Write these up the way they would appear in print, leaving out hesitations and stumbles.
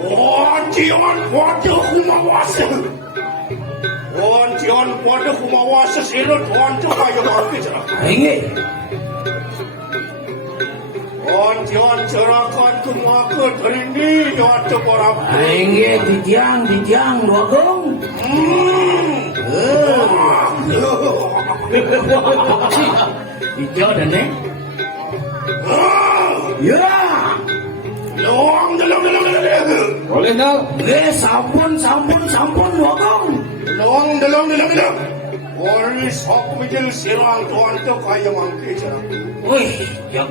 Wanjian pada kumawasa. Wanjian pada kumawasa sirut wancu kaya mati cerah. Ingat. Wanjian cerahkan kumaka terini wancu korang. Ingat ditiang luagong. Hijau dan neng. Ya. Long dalam. Boleh nak? Sampun luagong. Long dalam. Waris aku mijil sirang tuan tu kaya mangki cerah. Wih, ya.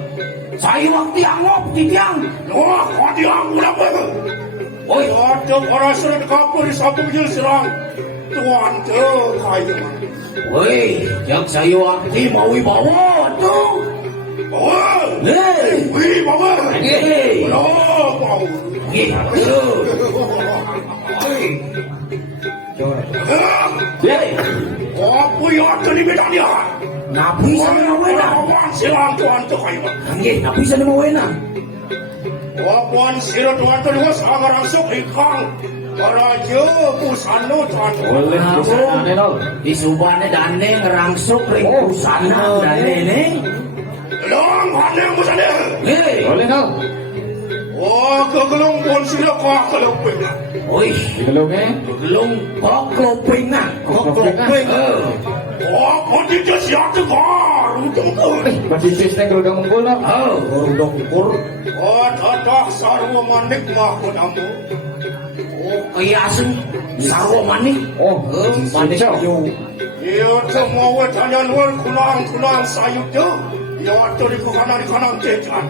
Saya waktu angop ditiang. Wah, kau diang berapa? Woi, Ada orang surat kapur sapu mijil sirang tuan tu kaya mangki. woi, yang saya waktu mau bawa tu. Bawa. Hei, Wih, bawa. hei, Oh, bau. gitu. Hei, Apa yang jadi bedanya dia? nabi sana wena. Apaan silang tuan tu kaya mangki. Angge, nabi sana wena. Apaan silang tuan tu dia sangat rangsuk ikan. Raja pusano tuan tu. Boleh bisa ni nak? Di subane dane ngerangsuk ring pusana dane ne. Long ada yang pusana. Hei, Boleh nak? Oh, kegelung pun sila kau keleping. woi, Belum eh? belum kok klopingan. Oh, pun dia siapa kau? Untung tu. Masih sistem kalau kamu pun nak? Urung ukur. Oh, tadah sarwa manik mahmud amu. Oh, kiasen sarwa manik. Oh, Manik siapa? yo. Ia semua tanya luar kunang sayup tu. Ia tu di kanan cejan.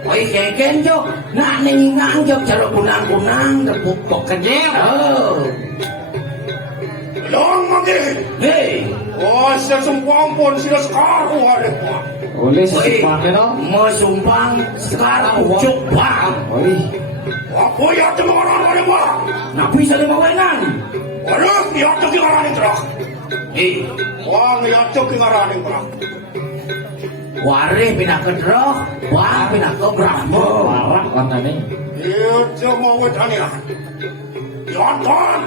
Oi keken jo, nak ningang jo cara kunang-kunang tepuk kok kenyel. Long mangki. Hei, Oh, sesumpang pun sila sekarang ada. Boleh oi, siapa nak? mesumpang sekarang ujuk bang. Boleh. Apa yang tu orang ada buat? Nabi sana mawenan. Waduh, ia tu kingaran yang terak. Hei, Wang ia tu kingaran yang terak. wareh pindah ke droh, wah pindah ke Brahmo. Parah warna ni. Ia tu mau tanya. Ia tuan.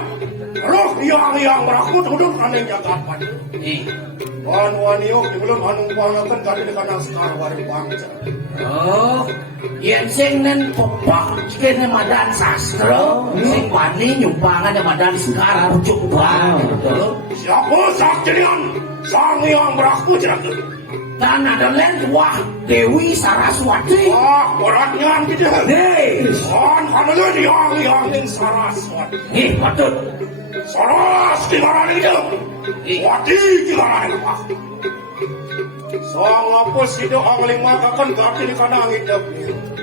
Roh yang berakut duduk aneh yang kapan. Hei, Wan wanio belum anung pangakan kali di kanan sekarang wari bangsa. oh, yen sing nen pepak kene madan sastra, sing wani nyumpangan madan sekar ujuk bang. Betul. Siapa sakjenian sang yang berakut jenak. Dan ada lain wah Dewi Saraswati. Wah, beratnya gitu. Hei, Wan kamalan yang saraswati. nih patut. Saras kingaran itu. Wati kingaran itu. Sang apa sih do angling makakan kaki di kanan hidup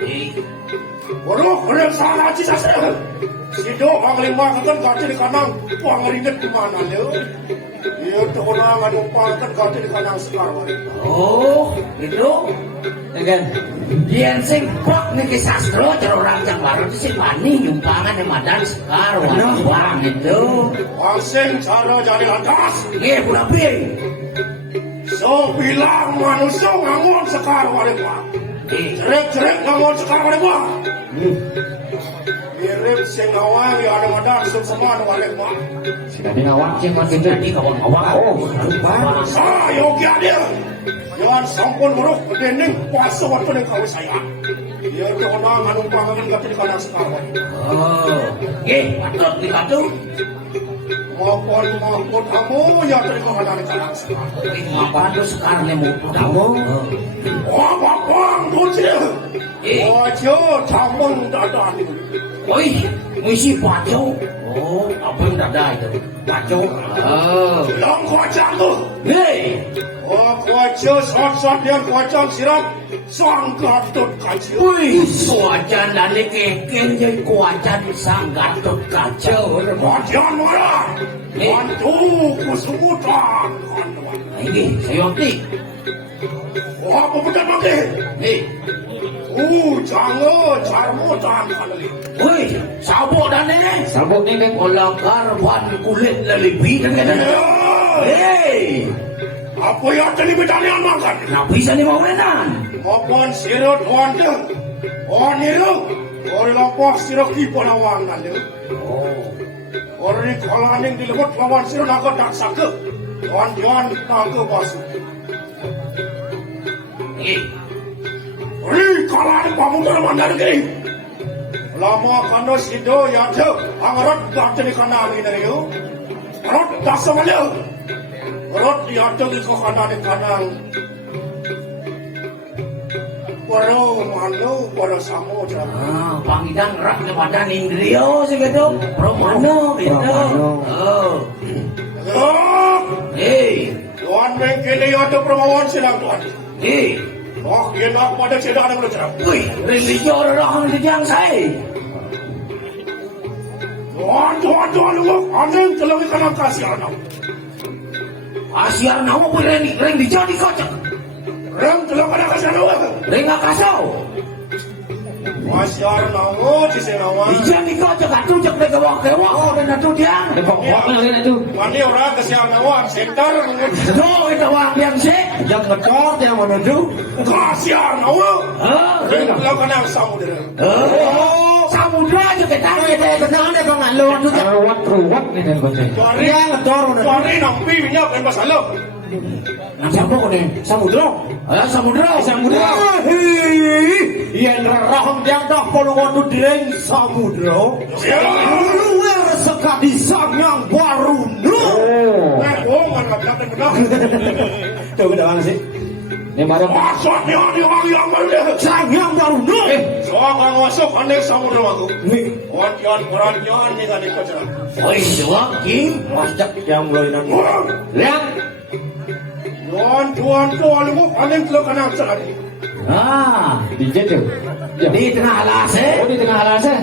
ni. Waduh, keren salah sih saya. Sido angling makakan kaki di kanan pangringet di mana le? Ia tu orang anu pangkat kaki di kanan sekarang. Oh, itu. Dengan Dian sing pok niki sastra cara orang yang baru itu sing wani nyumpangan di madan sekar wang itu. Asing cara jadi atas. Nggih, pura piye? So bilang manusia ngangon sekarang wari bang. Cerek ngangon sekarang wari bang. Mirip sing awal yang ada madan semua wari bang. Sudah di awak je macam tu. Jadi kawan-kawan. Oh, lupa. Saya yogi dia. Jangan sampun buruk kedening puasa waktu ni kau saya. Dia tu orang anu pangakan kata di kanan sekarang. Oh, nggih, patut dikatu. Maupun kamu yang tadi kau kanan sekarang. Apa tu sekar ni mu kamu? Wah, bapang tu je. Wah, je campur dada ni. Oi, misi pacu. Oh, apa yang dada itu? Pacu. Oh. Yang kuacang tu. Hei, Oh, kuaca sat yang kuacang siram sang gatut kacau. wih, suajan dan keken jadi kuacan sang gatut kacau. Kuacan marah. Mantu kusubutan. Ini, saya waktu. Wah, apa betul bagi? Hei, Jangan carmo tahan kanali. Wih, sabuk dan ini. Sabuk ni kan. Olah karban kulit lelipi dan kata. Hei, Apa yang tadi bertanian makan? nak bisa ni mau nenan. Maupun sirot wanda. Niru. Orang lapar sirot kipan awang nanti. Orang ni kalau yang dilebut lawan sirot nak tak saka. Wan nak basu. Ini kalau ada pamutan mandar gini. Lama kano sido ya tu, angarat dah jadi kanan ini dari you. Angarat dah sama dia. Angarat dia tu di kanan. Baru malu, baru samo je. Panggilan rak kepada Indrio segitu. Romano gitu. Hei, Tuan mengkini ya tu permawan silang tuan. hei. Dia nak pada cedak ada boleh cerah. Wih, religion orang yang saya. Tuan, lu anjing telah kena kasih anak. Asyar nama pun religion dikocok. Rem telah kena kasih anak. Renga kasau. Masyar nama di senawan. Ijan dikocok atu cek dek kewak dan atu dia. Ada pokok ni tu. Mandi orang kasih anak sektor. Do itu wang yang sih. Yang ngecor yang mana tu? Kasih anak. Rem telah kena samudera. Samudra je kita kenal dia bang alon tu. Ruwat ni kan bang. Tuan nampi punya bukan masalah. Siapa kau ni? Samudra. Samudra. Yang rahang yang dah polongan tu deng samudra. Luar sekali sang yang baru no. Mana kata kenal? Tahu ke mana sih? Ni mana? Maksudnya dia orang yang baru. Sang yang baru no. Seorang masuk anda samudera aku. Perhatian ni kan ikut jalan. Oi, dua kim. Macam yang mulai nanti. Lihat. Tuan, lu anda telah kena jalan. DJ tu. Di tengah alas Oh di tengah alas eh.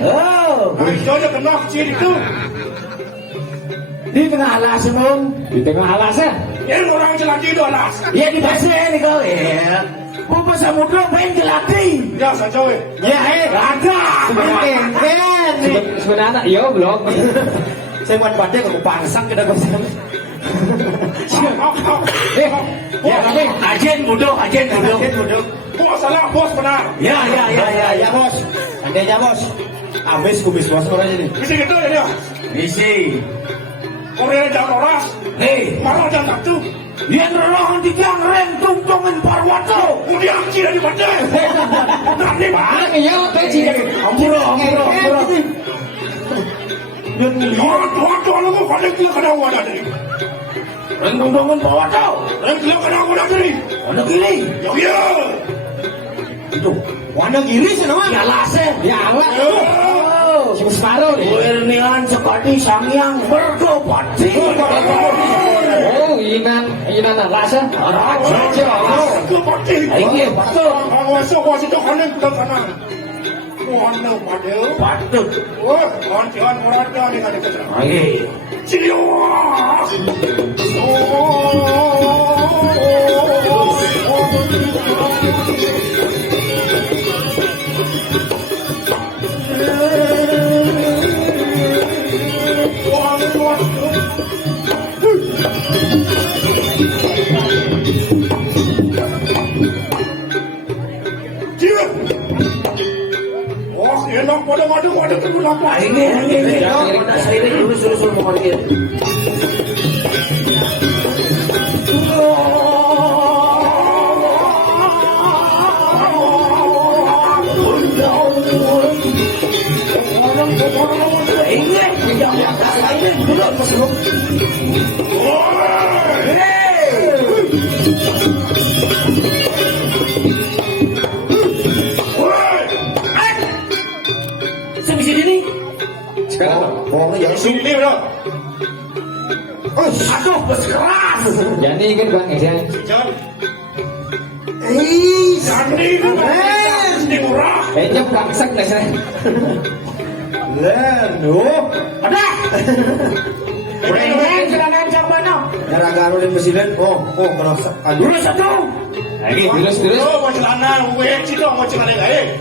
Itu dia kena kecil itu. Di tengah alas mong. Di tengah alas eh. Yang orang jelati itu alas. Ya di pasir ni kau. Papa samudra main jelati. Ya saja weh. Ya ada. Sebenarnya iya belum. Saya buat badai aku pasang ke dalam sana. Ya kami ajen bodoh. Bos salah, bos benar. Ya. Ya bos. Andainya bos. Habis kubis bos orang ini. Bisa gitu ya dia. Misi. Korea jangan oras. Hei, Marah jangan taktu. yang rohan di jang rentung tongin parwato. Kemudian kira di badai. Nanti mana? Iya peci. Ampura. Tuan, lu kau dia kena wadah dari. Rentung tongin parwato. Dia kena wadah dari. Mana gini? Ya. Itu. Warna kiri sih nama. Ya lase. Ya Allah. Cuma separuh ni. Wirnian sekali sangyang berkopati. Oh inan alas eh. Kepati. Ini betul. Kalau masuk bos itu kena kita kena. Mana padel? Patut. Jangan orang jangan dengan kita. Lagi. Sini. Enak pada madu ada tu nampak. Ini. Saya ini suruh mau lagi. Yang sini dah. Aduh, berkeras. Jadi kan bang ya. Jangan. Jadi Ini murah. Kayaknya paksak dah saya. Leno. Ada. Jangan coba no. Gara-gara oleh presiden. Oh, kalau Dulu satu. Lagi terus. Oh, mau celana, gue cito mau celana gae.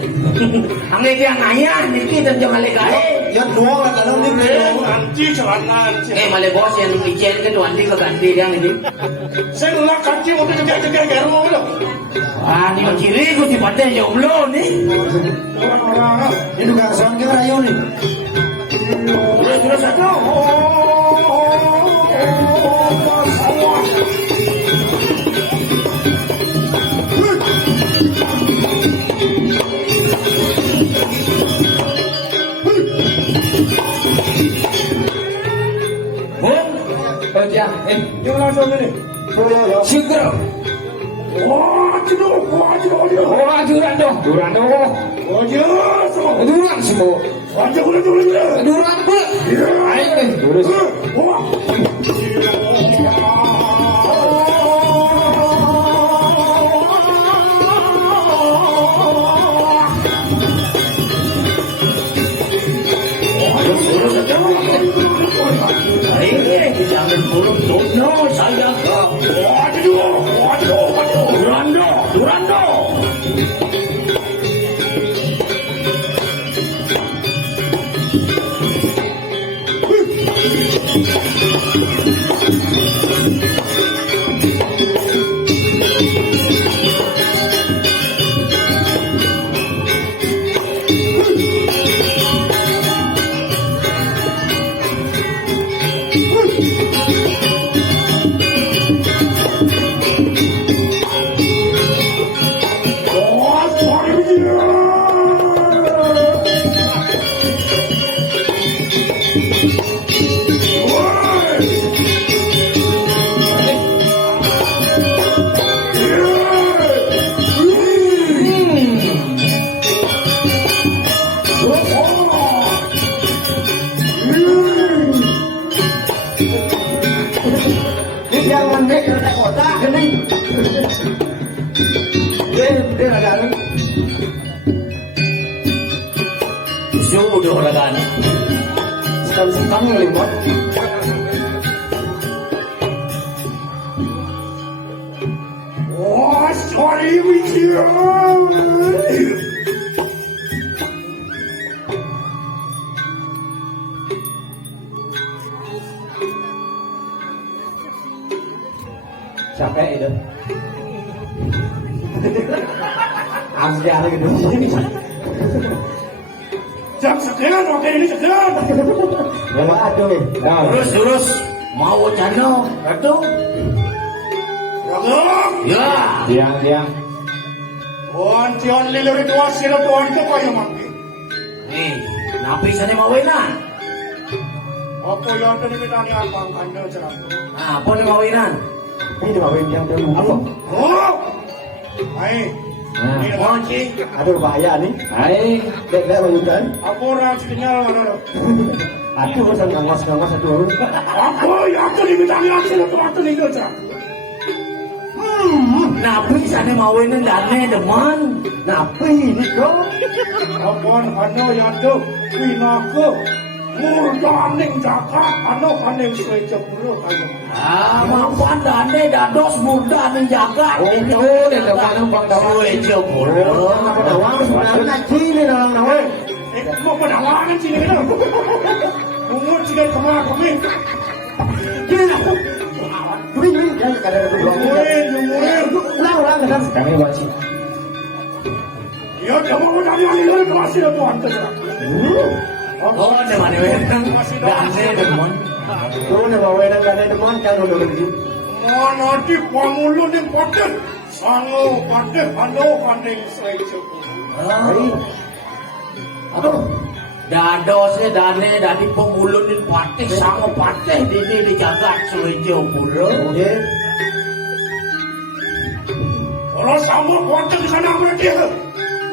Ang iki ang ayan, iki dan jangan legae. Ya dua lah kalau ni Nanti celana. Male bos yang ijen ke tuan di keganti dia ini. Saya nolak kancing untuk jaga-jaga garu mau lo. Wah, ni maciri ku si pandai jomblo ni. Orang-orang. Ini juga soal kita rayu ni. Terus satu. Dia, Yang langsung ini. Syukur. Wah, cino. Oh, Durando. Duran semua. Wajah udah dulu. Duran pula. Ayo nih, lurus. Wah. Ini jangan buruk no saya ke. Waduh. Durando. Sudah orang Setang limot. Oh, sorry with you. Siapa itu? Ambil ada gitu. Jam sekian, oke ini sekian. Memang ada nih. Terus mau cano, ratu. Ragam. Ya. Diam. Cion lilur itu hasil tuan itu kayak mati. Napi sana mau winan. Apa yang tadi kita ni apa anda cerah? Apa ni mau winan? Ini kawin yang dulu. Apa? Oh, hai. Nah, Ini mau cing. aduh bahaya nih. Hai, dek bayukan. Apa orang sinyal mana? Aduh, bosan ngangos satu. Apa yang tadi kita ni hasil tuan itu cerah? Napi sana mau winan dane deman. Napi ini bro. Apa anda yang tu pinaku? Murdaning jagat, anu kaning seja puluh kayu. Mampuan dane dados muda menjaga. Oh, ini depan bang dawan. Seja puluh. Dawan sebenarnya ngaji nih dalam nawe. Mau pedawangan sini kan? Umur sini kemana kami? Ini kan kada ada dua. Ulang kan sekarang ini masih. Ya, kamu udah yang kasih Tuhan saja. Oh, deman wenang. Dane deman. Tuh nama wenang kada deman kan udah begitu. Mana di pamulun yang padat, sangu padat, anu kaning seja. Apa? Dadosnya dane dari pemulunin patih sama patih di jagat seja puluh. Kalau sama padat di sana berarti.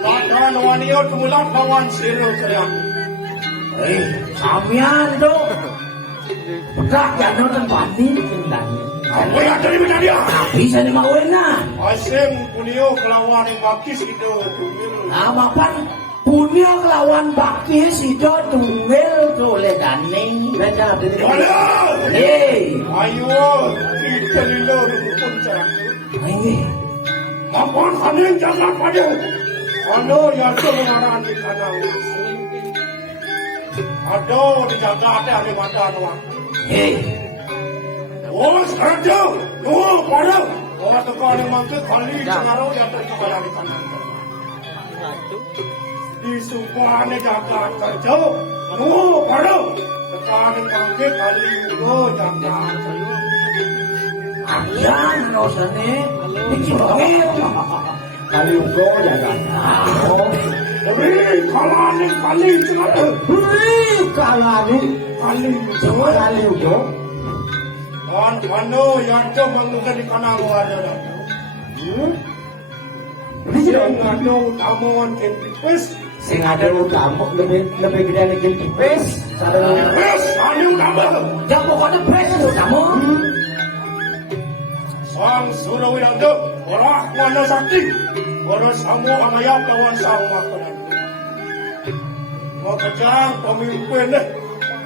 Ladan wanita kemulan kawan siru kerja. Samian tu. Berak jangan tempat ni kendang. Apa yang tadi benar dia? Tapi sana mau enak. Asing punio kelawan yang bakis itu tunggu. Mapan punya kelawan bakis itu tunggal tu oleh daning. Macam apa ini? Hei. Ayo kita lilo rukun cara. Ini. Apaan kaning jagat pada? Ano yang tu mengarang di kanang? Aduh di jagat ada mana doang? Oh sekarang oh pada. Oh tukar ni mangke kali cengarau yang terkebaya di kanang. Di sumpah ni jagat kerja. Oh pada. Tukar ni mangke kali oh jagat. Ayan, ano sa ni? Kali ugo ya kan. Kalani kali cengarau. Kali ugo. Dan ano yang tu mangke di kanang ada. Yang ada tamuan kentipes. Sing ada utama lebih gede dari tipis. Pes, ani utama. Jangan pokoknya pres itu kamu. Sang Surawirangga, orang mana sakti, orang semua amayam kawan sang makanan. Makajang pemimpin deh,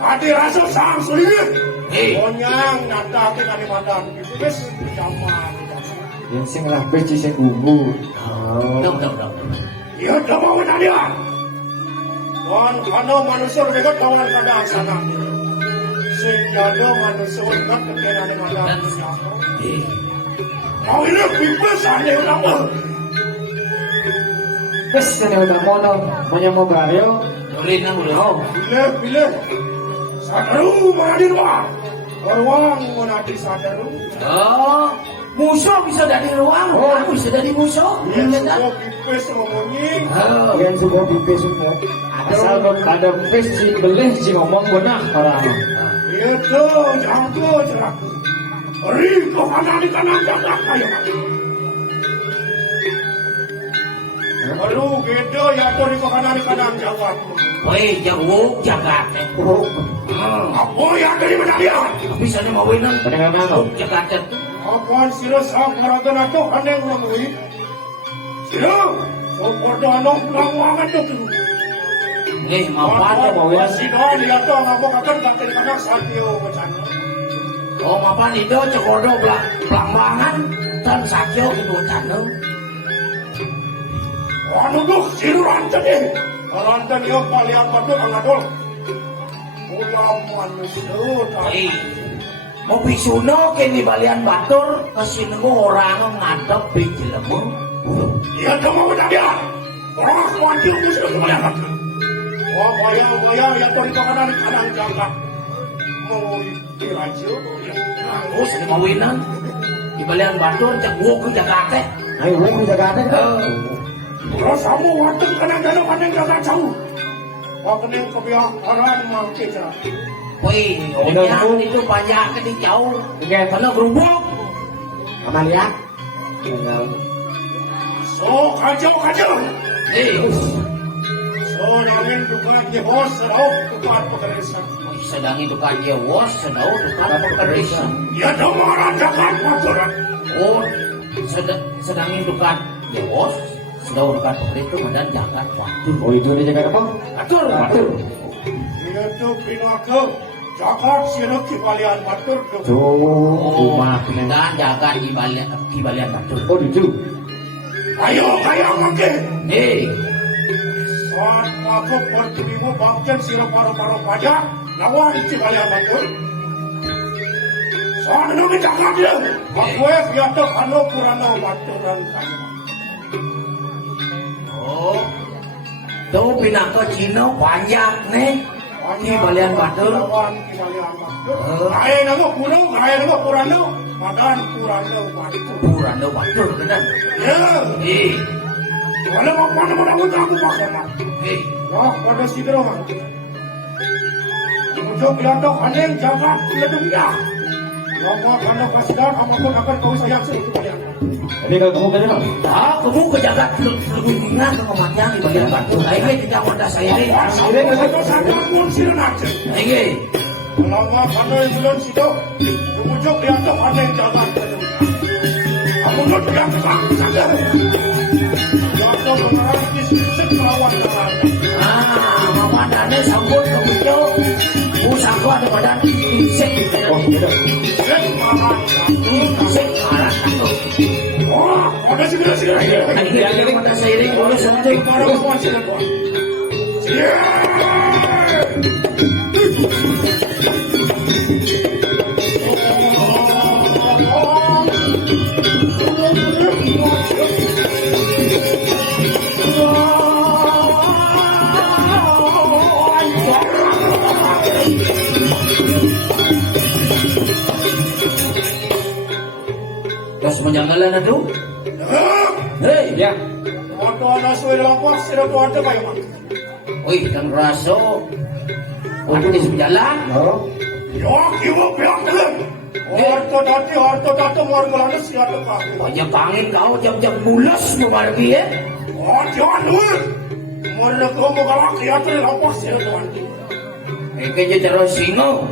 hati rasa sang sulit. Onyang nada ke Kalimantan, itu bes zaman. Yang sing lapis sing gugur. Dong. Ia dah mau dia. Dan karena manusia dekat kawan kadang sana. Sehingga manusia dekat ke Kalimantan. Mau ini pipes ane utama. Pes na utama no, mau barrio. Tuloy na ulo. Pilih. Sadaru manadin wa. Ruang manadi sadaru. Oh, musuh bisa dari ruang, aku bisa dari musuh. Yang semua pipes ngomongin. Yang semua pipes semua. Asal ada pes si belih si ngomong benar orang. Itu jago jeraku. Riko kanan jaga kayo. Aduh, gitu ya tuh riko kanan jaga. Woi, jago jagat. Apa yang dari mana dia? Bisa ni mawinan. Pendengar mana? Jagat tu. Apaan sila sang paragan ato kaneng lamui? Sila, so pordo anong pulang tu. Ni mapan mawinan. Sila lihat tu ang amo kakan katil kanak satyo macam. Oh, mapan itu cekodo belang-belangan dan sakyo gitu channel. Ano tu sila rantan ni? Rantan niyo palihan pa tu ang adol. Ulam manusia. Hei, mau bisuno kini balian batur kesini orang ngadep bijilemu. Iya kamu benar dia. Orang wajib mesti kembalikan. Oh bayang ya tu riko kanan jaga. Mau dirajo. Terus ni mawinan di balian batur cek gua ke Jakarta. Ayo gua jaga ada. Terus kamu wadah kadang jaga jauh. Kening kebiasaan mangke cerah. Woi, orang itu banyak ke jauh. Kalau gerubuk. Amalia. So kacau. So jangan dukaan di bos serau dukaan pekerjaan. Sedang dukaan dia was, sedang dukaan pekerjaan. Ya dong orang jangan pacaran. Oh, sedang dukaan dia was, sedang dukaan pekerjaan dan jangan waktu. Oh itu dia jaga apa? Batur. Dia tu pinaka jagat sila kibalian batur tu. Rumah pindah jaga di balian batur. Oh itu. Ayo mangke. Saat aku bertemu bangkian sila paru-paru pajak lawan kibalian batur. Saat nami jagat dia. Aku biar tu kano purana baturan kano. Oh, tu pindah ke Cina banyak nih. Di balian batur. Kaya nama purana, madan purana batur. Purana batur kan? Ya. Kalau apa nama aku pakai mah. Wah, pada sidro mah. Untuk lihat aneh jaga lebih mudah. Nama karena kesidar, apapun akan kau sayang itu kalian. Jadi kalau kamu kena apa? Kamu ke jagat lebih ingat kematian di balian batur. Ini tidak wadah saya ini. Ini kalau sadar pun sila nace. Ini. Lama karena yang belum sido, ujung lihat aneh jaga. Aku nak yang saja. Jatuh mengarah kisah lawan lawan. Mawadane sambut ke beliau. Usaha ada badan isek. Oh betul. Sek marah. Isek marah. Wah, ada sih Ini mana seiring dulu senjung. Para kawan sila ko. Terus menjanggalan na do. Hey, Ya. Oto na suwi lampas sila ko ate kayo man. uy, kang raso. Ano di sejalan? Oh. Yok, iwo piyak dalam. Orto dati morgolana siya to ka. Banyak pangin kau jam-jam bulas mo margi eh. Jangan luar. Morna ko mo galak ya to lampas sila to ante. Kaya terus singo.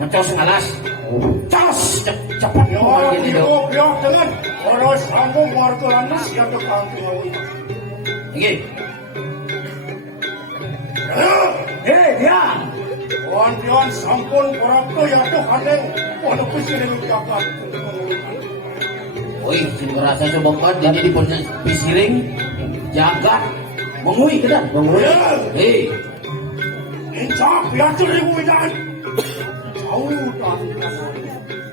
Ngecos ngalas. Cos cepat Yok, mo gitu. iwo piyak dalam. Oros sambung morgolana siya to ka. Oke. Eh, dia. Ondian sampun korak to ya to hadeng. Ono kusine jagat. Wih, sini merasa sebongkot jadi di pisiring jagat mengui ke dah. Ya, Hei, incak ya to ribu dan. Jauh dah.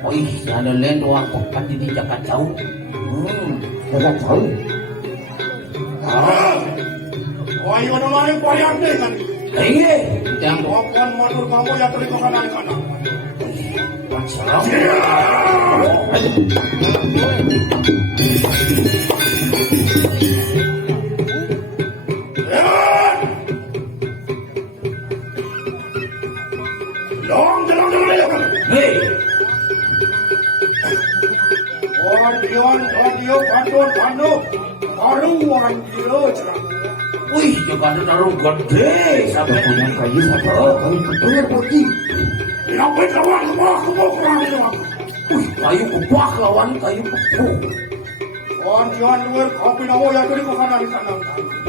wih, ada lain doang pokat di jagat jauh. Agak jauh. Oh, iya namanya payah deh kan. Hei, yang Opan manur kamu ya to kanan-kanan. serem. Long jalan ya. Hei, Audio, pandung. Karuan kilo cerah. wih, jagat taruh gede sampai punya kayu apa? Kayu betul putih. Yang kawan kurang itu. Wih, kayu kubah lawan kayu kupu. Ondian luar kopi namo ya to kanan.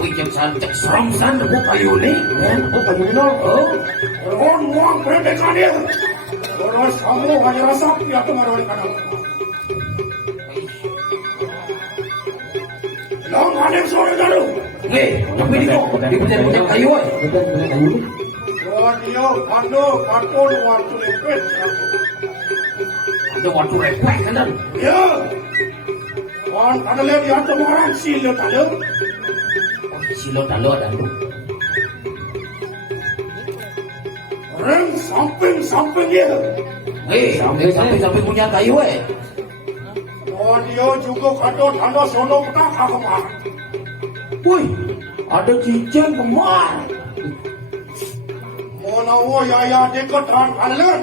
Wih, jam santek serem san aku kayu nih. Oh, kayu ini dong. Oh, On muang pendekan dia. Terus kamu hanya rasa ya to marwan kanan. Long ada sore dulu. hei, tapi di punya kayu eh. Betul kayu ini. Audio, pandung waktu lepet. Ada waktu repot kan dan. Ya. On ada lihat ya to orang silo talo. Silo talo ada tu. Rem samping dia. Hei, sampai punya kayu eh. Audio juga kado tanda sono petak kemar. Wih, ada cincin kemar. Monawo ya dekat kan kalian.